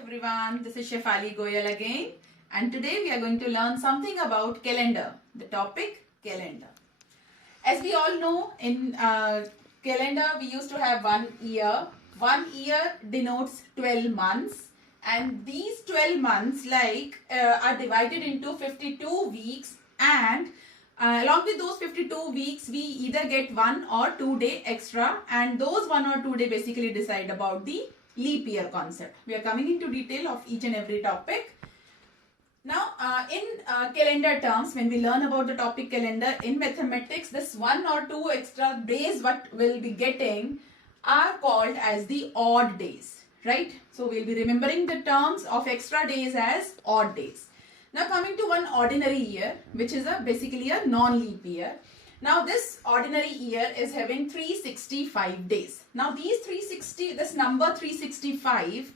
everyone, this is Shefali Goel again, and today we are going to learn something about calendar, the topic calendar. As we all know, in calendar we used to have 1 year. 1 year denotes 12 months, and these 12 months are divided into 52 weeks, and along with those 52 weeks we either get 1 or 2 day extra, and those 1 or 2 day basically decide about the leap year concept. We are coming into detail of each and every topic. Now in calendar terms, when we learn about the topic calendar in mathematics, this 1 or 2 extra days what we'll be getting are called as the odd days, right? So we'll be remembering the terms of extra days as odd days. Now coming to one ordinary year, which is basically a non-leap year. Now this ordinary year is having 365 days. Now this number 365,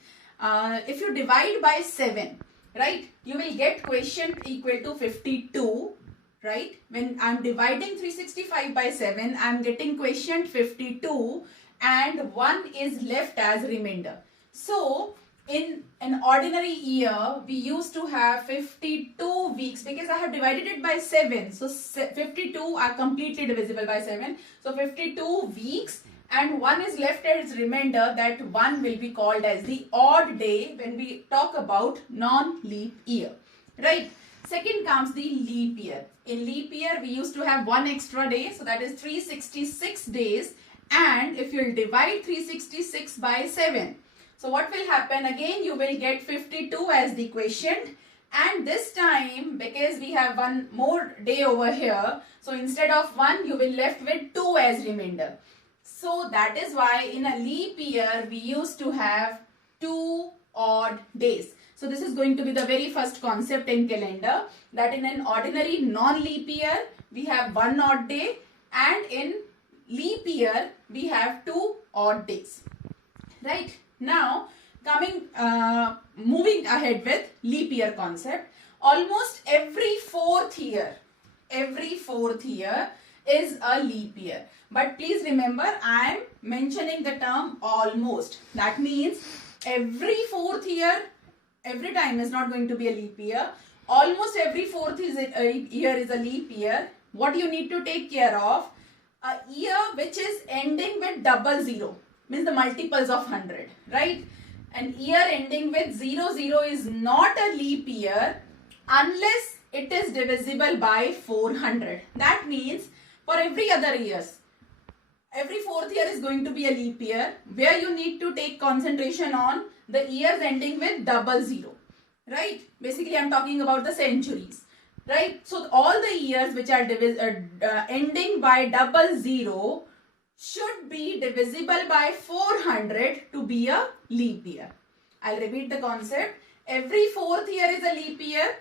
if you divide by 7, right, you will get quotient equal to 52, right? When I'm dividing 365 by 7, I'm getting quotient 52 and 1 is left as remainder. So in an ordinary year, we used to have 52 weeks because I have divided it by 7. So 52 are completely divisible by 7. So 52 weeks and 1 is left as remainder. That 1 will be called as the odd day when we talk about non-leap year, right? Second comes the leap year. In leap year, we used to have 1 extra day. So that is 366 days. And if you will divide 366 by 7, so what will happen? Again, you will get 52 as the quotient, and this time because we have 1 more day over here, so instead of 1 you will left with 2 as remainder. So that is why in a leap year we used to have 2 odd days. So this is going to be the very first concept in calendar, that in an ordinary non-leap year we have 1 odd day, and in leap year we have 2 odd days, right? Now, moving ahead with leap year concept, almost every fourth year is a leap year. But please remember, I am mentioning the term almost. That means every fourth year, every time is not going to be a leap year. Almost every fourth year is a leap year. What you need to take care of? A year which is ending with 00. Means the multiples of 100, right? An year ending with 00 is not a leap year unless it is divisible by 400. That means for every other years, every fourth year is going to be a leap year where you need to take concentration on the years ending with 00, right? Basically, I'm talking about the centuries, right? So all the years which are ending by 00 should be divisible by 400 to be a leap year. I'll repeat the concept. Every fourth year is a leap year.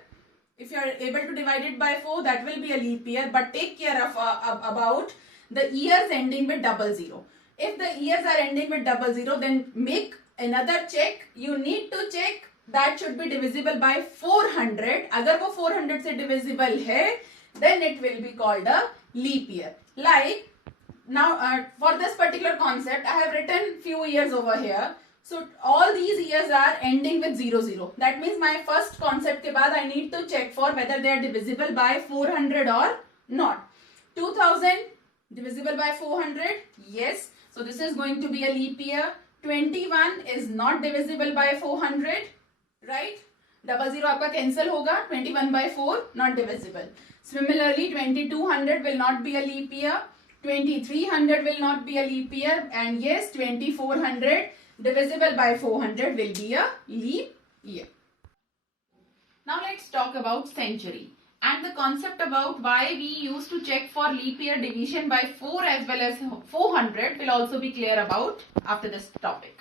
If you are able to divide it by 4, that will be a leap year. But take care of about the years ending with 00. If the years are ending with 00, then make another check. You need to check that should be divisible by 400. Agar wo 400 se divisible hai, then it will be called a leap year. Like, now for this particular concept, I have written few years over here. So all these years are ending with 00. That means my first concept ke baad I need to check for whether they are divisible by 400 or not. 2000 divisible by 400? Yes. So this is going to be a leap year. 21 is not divisible by 400, right? 00 आपका cancel होगा. 21 by 4 not divisible. Similarly, 2200 will not be a leap year. 2300 will not be a leap year, and yes, 2400 divisible by 400 will be a leap year. Now let's talk about century, and the concept about why we used to check for leap year division by 4 as well as 400 will also be clear about after this topic.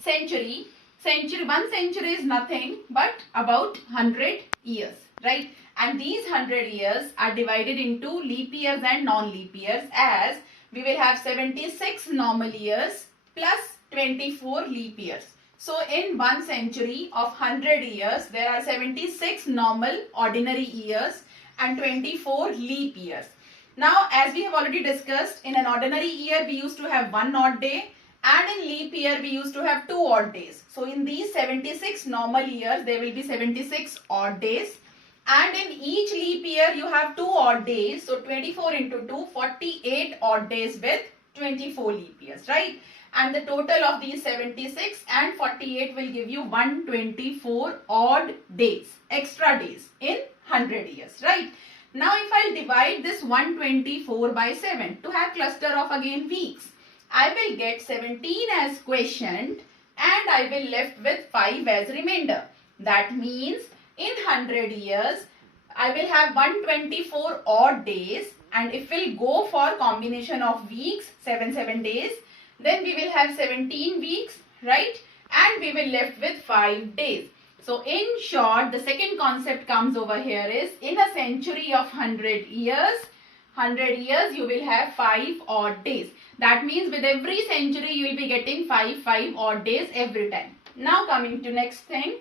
Century, 1 century is nothing but about 100 years, right? And these 100 years are divided into leap years and non-leap years, as we will have 76 normal years plus 24 leap years. So in 1 century of 100 years, there are 76 normal ordinary years and 24 leap years. Now, as we have already discussed, in an ordinary year, we used to have 1 odd day And in leap year, we used to have 2 odd days. So in these 76 normal years, there will be 76 odd days. And in each leap year, you have 2 odd days. So 24 into 2, 48 odd days with 24 leap years, right? And the total of these 76 and 48 will give you 124 odd days, extra days in 100 years, right? Now if I divide this 124 by 7 to have cluster of again weeks, I will get 17 as quotient and I will left with 5 as remainder. That means in 100 years, I will have 124 odd days, and if we'll go for combination of weeks, 7 days, then we will have 17 weeks, right? And we will left with 5 days. So in short, the second concept comes over here is in a century of 100 years, you will have 5 odd days. That means with every century, you will be getting 5 odd days every time. Now coming to next thing,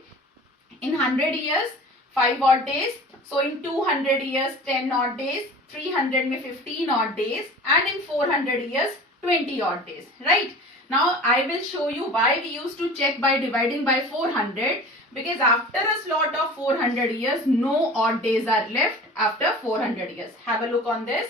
in 100 years, 5 odd days. So in 200 years, 10 odd days, 300 में 15 odd days, and in 400 years, 20 odd days, right? Now I will show you why we used to check by dividing by 400, because after a slot of 400 years, no odd days are left after 400 years. Have a look on this.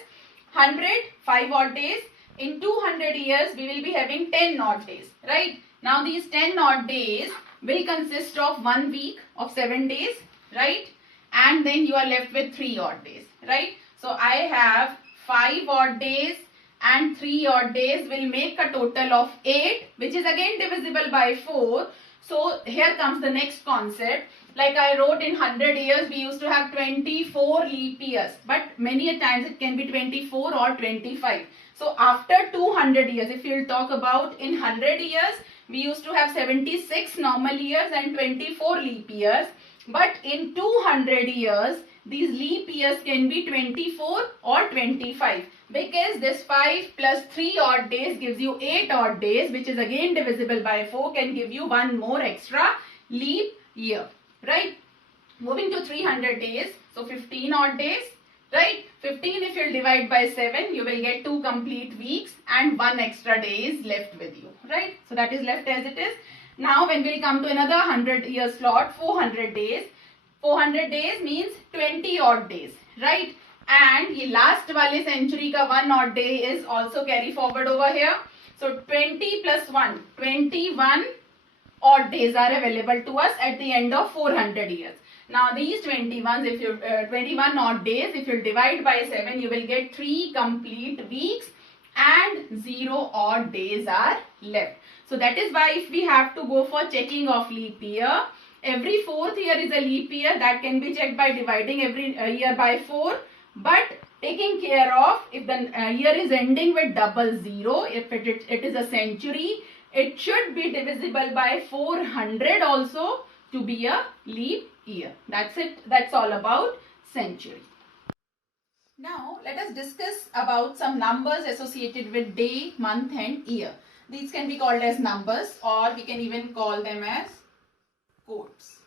100, 5 odd days. In 200 years, we will be having 10 odd days, right? Now these 10 odd days will consist of 1 week of 7 days, right? And then you are left with 3 odd days, right? So I have 5 odd days and 3 odd days will make a total of 8, which is again divisible by 4. So here comes the next concept. Like I wrote, in 100 years, we used to have 24 leap years, but many a times it can be 24 or 25. So after 200 years, if you'll talk about in 100 years, we used to have 76 normal years and 24 leap years. But in 200 years, these leap years can be 24 or 25, because this 5 plus 3 odd days gives you 8 odd days, which is again divisible by 4, can give you 1 more extra leap year, right? Moving to 300 days, so 15 odd days, right? 15 if you'll divide by 7, you will get 2 complete weeks and 1 extra day is left with you, right? So that is left as it is. Now when we'll come to another 100 year slot, 400 days. 400 days means 20 odd days, right? And the last wale century ka 1 odd day is also carry forward over here. So 20 plus 1, 21 odd days are available to us at the end of 400 years. Now these 21 odd days, if you divide by 7, you will get 3 complete weeks and 0 odd days are left. So that is why if we have to go for checking of leap year, every 4th year is a leap year, that can be checked by dividing every year by 4. But taking care of if the year is ending with 00, if it is a century, it should be divisible by 400 also to be a leap year. That's it. That's all about century. Now let us discuss about some numbers associated with day, month and year. These can be called as numbers, or we can even call them as codes.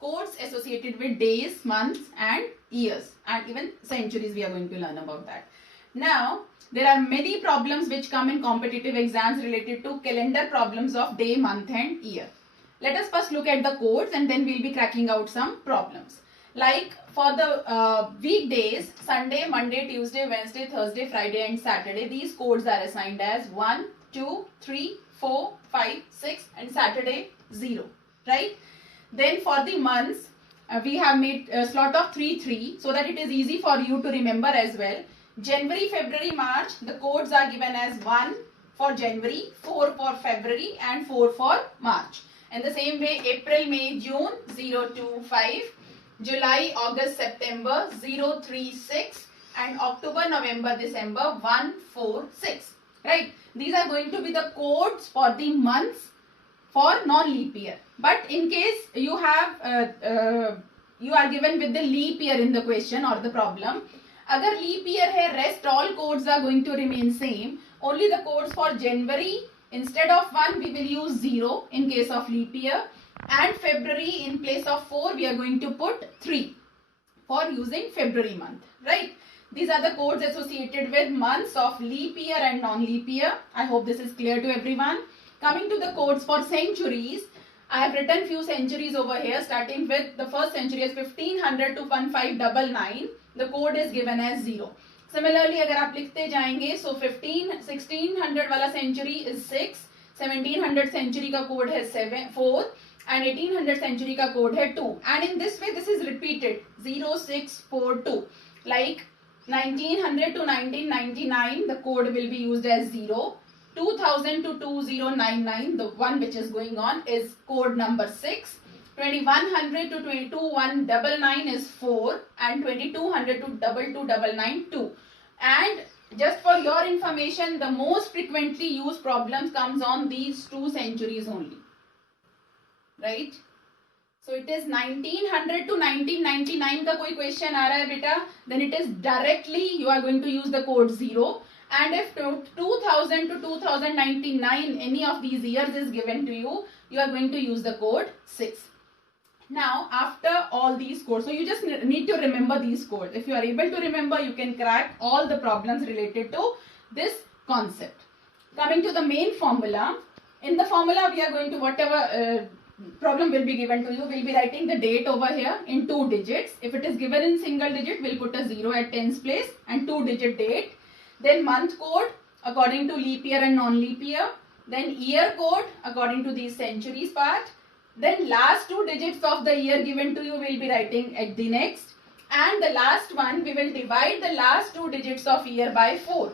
Codes associated with days, months and years, and even centuries. We are going to learn about that. Now there are many problems which come in competitive exams related to calendar problems of day, month and year. Let us first look at the codes and then we'll be cracking out some problems. Like for the weekdays, Sunday, Monday, Tuesday, Wednesday, Thursday, Friday and Saturday, these codes are assigned as 1, 2, 3, 4, 5, 6 and Saturday 0, right? Then for the months, we have made a slot of 3 so that it is easy for you to remember as well. January, February, March, the codes are given as 1 for January, 4 for February and 4 for March. And the same way, April, May, June 0, 2, 5, July, August, September 0, 3, 6 and October, November, December 1, 4, 6. Right? These are going to be the codes for the months for non-leap year. But in case you have you are given with the leap year in the question or the problem, agar leap year hai, rest all codes are going to remain same. Only the codes for January, instead of 1 we will use 0 in case of leap year, and February in place of 4 we are going to put 3 for using February month, right? These are the codes associated with months of leap year and non-leap year. I hope this is clear to everyone. Coming to the codes for centuries, I have written few centuries over here, starting with the first century is 1500 to 1599. The code is given as 0. Similarly, अगर आप लिखते जाएंगे, so 1600 वाला century is 6, 1700 century का code है 4, and 1800 century का code है 2. And in this way, this is repeated 0642. Like 1900 to 1999, the code will be used as 0. 2000 to 2099, the one which is going on, is code number 6. 2100 to 22199 is 4, and 2200 to 2299 2. And just for your information, the most frequently used problems comes on these 2 centuries only, right? So it is 1900 to 1999 का कोई question आ रहा है बेटा, then it is directly you are going to use the code 0. And if 2000 to 2099 any of these years is given to you, you are going to use the code 6. Now after all these codes, so you just need to remember these codes. If you are able to remember, you can crack all the problems related to this concept. Coming to the main formula, in the formula we are going to, whatever problem will be given to you, we'll be writing the date over here in 2 digits. If it is given in single digit, we'll put a 0 at tens place and 2-digit date. Then month code according to leap year and non-leap year. Then year code according to the centuries part. Then last 2 digits of the year given to you will be writing at the next. And the last one, we will divide the last 2 digits of year by 4.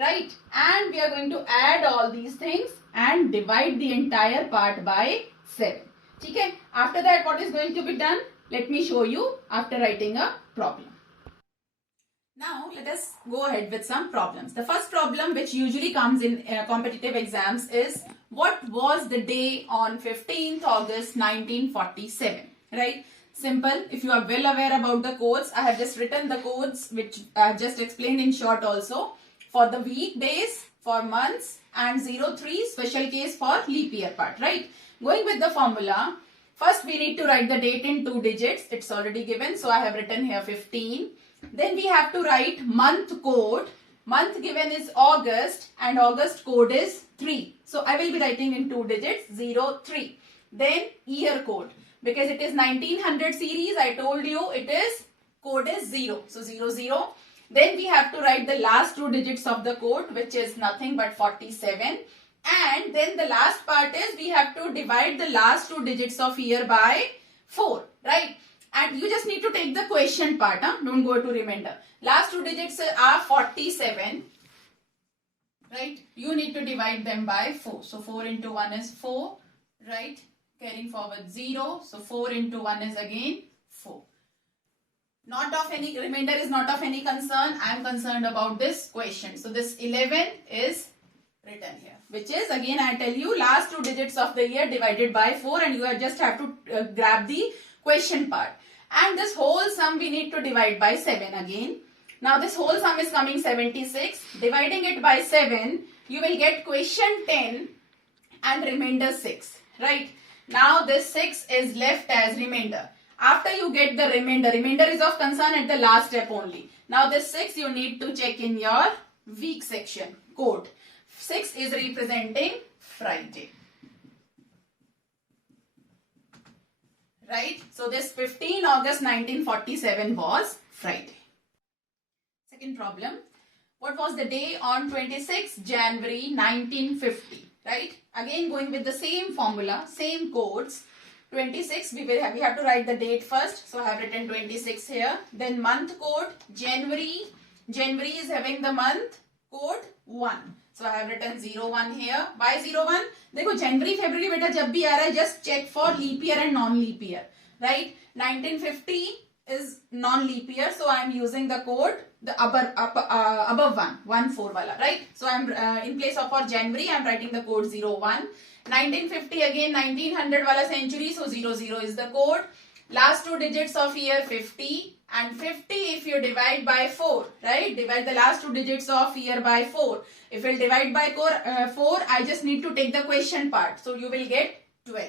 Right? And we are going to add all these things and divide the entire part by 7. Okay? After that, what is going to be done? Let me show you after writing a problem. Now let us go ahead with some problems. The first problem which usually comes in competitive exams is, what was the day on 15th August 1947? Right? Simple. If you are well aware about the codes, I have just written the codes which I have just explained in short also. For the weekdays, for months, and 03 special case for leap year part. Right? Going with the formula, first we need to write the date in 2 digits. It's already given. So I have written here 15. Then we have to write month code. Month given is August and August code is 3. So I will be writing in 2 digits 03. Then year code. Because it is 1900 series, I told you it is code is 0. So 00. Then we have to write the last 2 digits of the code, which is nothing but 47. And then the last part is we have to divide the last 2 digits of year by 4. Right? And you just need to take the question part. Don't go to remainder. Last 2 digits are 47. Right? You need to divide them by 4. So 4 into 1 is 4. Right? Carrying forward 0. So 4 into 1 is again 4. Not of any, remainder is not of any concern. I am concerned about this question. So this 11 is written here. Which is, again I tell you, last 2 digits of the year divided by 4. And you just have to grab the question part. And this whole sum we need to divide by 7 again. Now this whole sum is coming 76. Dividing it by 7, you will get question 10 and remainder 6. Right? Now this 6 is left as remainder. After you get the remainder is of concern at the last step only. Now this 6 you need to check in your week section code. 6 is representing Friday. Right? So this 15 August 1947 was Friday. Second problem. What was the day on 26 January 1950? Right? Again going with the same formula, same codes. 26, we have to write the date first. So I have written 26 here. Then month code, January. January is having the month code 1. So I have written 01 here. Why 01? देखो January, February बेटा जब भी आ रहा है, just check for leap year and non-leap year. Right? 1950 is non-leap year. So I am using the code, the above one, 14 wala. Right? So I am in place of for January, I am writing the code 01. 1950 again 1900 wala century. So 00 is the code. Last 2 digits of year 50. And 50 if you divide by 4, right? Divide the last 2 digits of year by 4. If you divide by 4, I just need to take the question part. So you will get 12,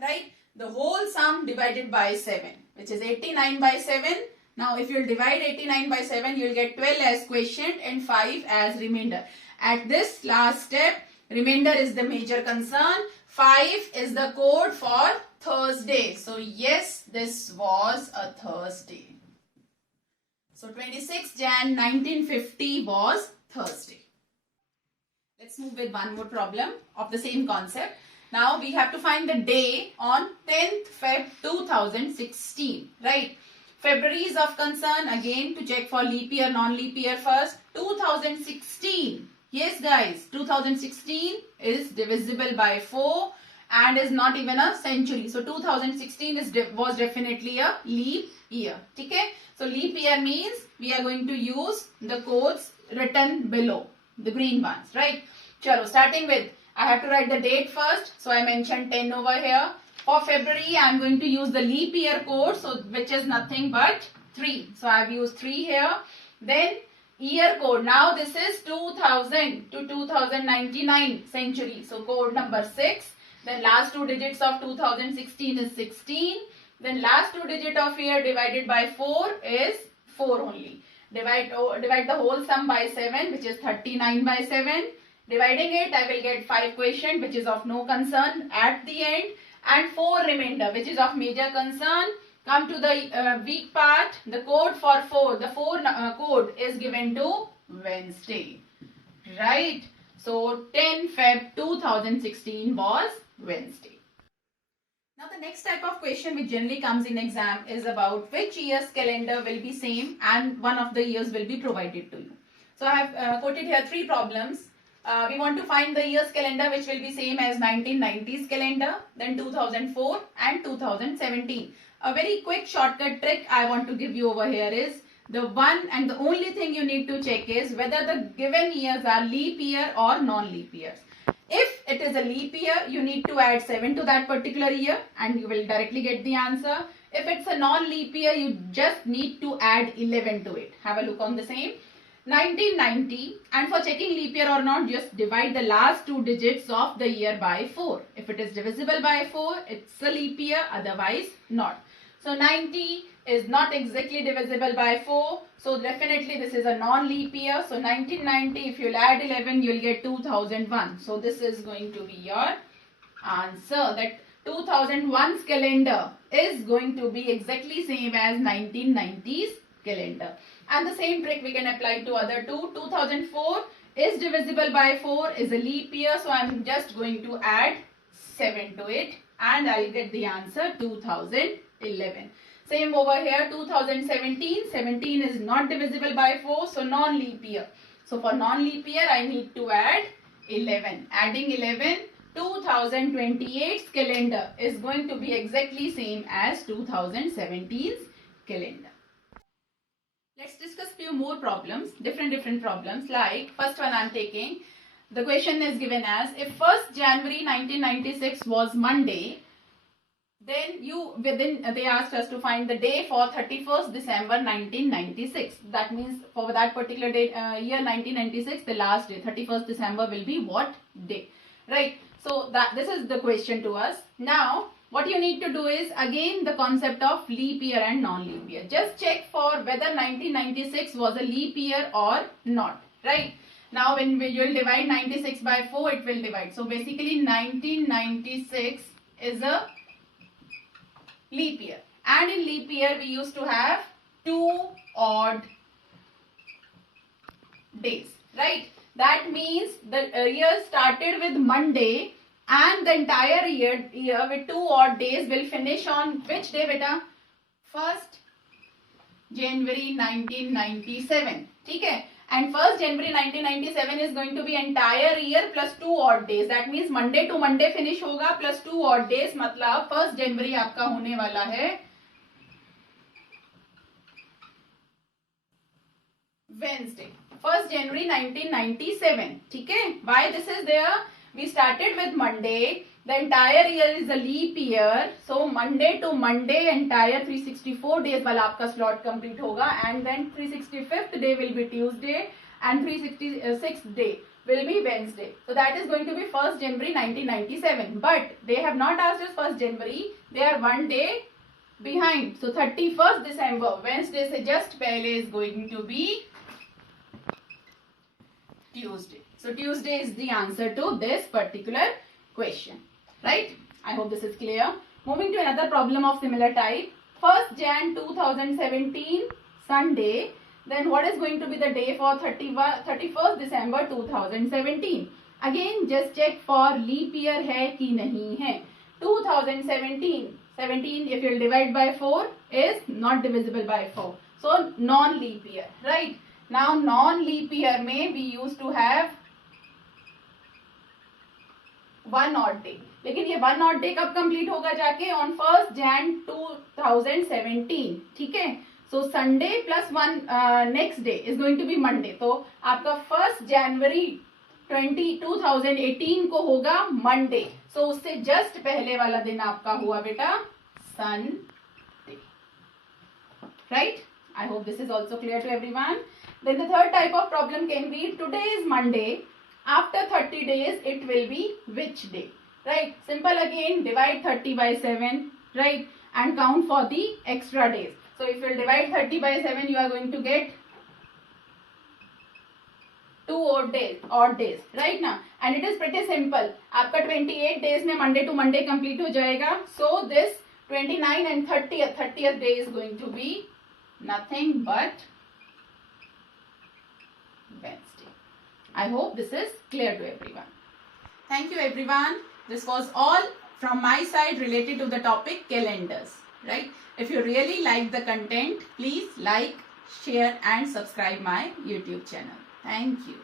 right? The whole sum divided by 7, which is 89 by 7. Now if you'll divide 89 by 7, you'll get 12 as quotient and 5 as remainder. At this last step, remainder is the major concern. 5 is the code for Thursday. So yes, this was a Thursday. So 26 Jan 1950 was Thursday. Let's move with one more problem of the same concept. Now we have to find the day on 10th Feb 2016, right? February is of concern, again to check for leap year, non-leap year first. 2016, yes guys, 2016 is divisible by 4 and is not even a century. So 2016 was definitely a leap year. Okay? So leap year means we are going to use the codes written below, the green ones, right? Chalo, starting with, I have to write the date first. So I mentioned 10 over here. For February, I am going to use the leap year code, so which is nothing but 3. So I have used 3 here. Then year code. Now this is 2000 to 2099 century. So code number 6. Then last 2 digits of 2016 is 16. Then last 2 digit of year divided by 4 is 4 only. Divide the whole sum by 7, which is 39 by 7. Dividing it, I will get 5 quotient, which is of no concern at the end, and 4 remainder, which is of major concern. Come to the weak part. The code for 4, the 4 code is given to Wednesday, right? So 10 Feb 2016 was Wednesday. Now the next type of question which generally comes in exam is about which year's calendar will be same and one of the years will be provided to you. So I have quoted here 3 problems. We want to find the year's calendar which will be same as 1990s calendar, then 2004 and 2017. A very quick shortcut trick I want to give you over here is the one and the only thing you need to check is whether the given years are leap year or non-leap years. If it is a leap year, you need to add 7 to that particular year and you will directly get the answer. If it's a non-leap year, you just need to add 11 to it. Have a look on the same. 1990, and for checking leap year or not, just divide the last 2 digits of the year by 4. If it is divisible by 4, it's a leap year, otherwise not. So 90 is not exactly divisible by 4. So definitely this is a non-leap year. So 1990, if you'll add 11, you'll get 2001. So this is going to be your answer. That 2001's calendar is going to be exactly same as 1990's calendar. And the same trick we can apply to other two. 2004 is divisible by 4, is a leap year. So I'm just going to add 7 to it and I'll get the answer 2011. Same over here, 2017. 17 is not divisible by 4, so non-leap year. So for non-leap year, I need to add 11. Adding 11, 2028's calendar is going to be exactly same as 2017's calendar. Let's discuss few more problems, different problems. Like first one I'm taking. The question is given as if 1st January 1996 was Monday, then they asked us to find the day for 31st December 1996. That means for that particular day, year 1996, the last day, 31st December will be what day, right? So this is the question to us. Now, what you need to do is again the concept of leap year and non-leap year. Just check for whether 1996 was a leap year or not, right? Now, when you will divide 96 by 4, it will divide. So basically, 1996 is a leap year, and in leap year we used to have 2 odd days, right? That means the year started with Monday and the entire year with 2 odd days will finish on which day, beta? 1st January 1997. Okay? And 1st January 1997 is going to be entire year plus 2 odd days. That means Monday to Monday finish होगा plus 2 odd days. मतलब 1st January आपका होने वाला है Wednesday. 1st January 1997. ठीक है? Why this is there? We started with Monday. The entire year is a leap year. So Monday to Monday entire 364 days वाला आपका slot complete होगा, and then 365th day will be Tuesday and 366th day will be Wednesday. So that is going to be 1st January 1997. But they have not asked us 1st January. They are one day behind. So 31st December, Wednesday से just पहले is going to be Tuesday. So Tuesday is the answer to this particular question, right? I hope this is clear. Moving to another problem of similar type. 1st Jan 2017 Sunday. Then what is going to be the day for 31st December 2017? Again just check for leap year है कि नहीं है. 2017 if you will divide by 4 is not divisible by 4. So non-leap year, right? Now non-leap year में we used to have one odd day. लेकिन ये one odd day कब complete होगा जाके? On 1st Jan 2017. ठीक है? So Sunday plus one next day is going to be Monday. तो आपका 1st January 2018 को होगा Monday. So उससे just पहले वाला दिन आपका हुआ बेटा Sunday. Right? I hope this is also clear to everyone. Then the third type of problem can be today is Monday. After 30 days it will be which day? Right? Simple again, divide 30 by 7, right? And count for the extra days. So if you divide 30 by 7, you are going to get 2 odd days, right now. And it is pretty simple. आपका 28 days में Monday to Monday complete हो जाएगा. So this 29 and 30th day is going to be nothing but Wednesday. I hope this is clear to everyone. Thank you everyone. This was all from my side related to the topic calendars, right? If you really like the content, please like, share and subscribe my YouTube channel. Thank you.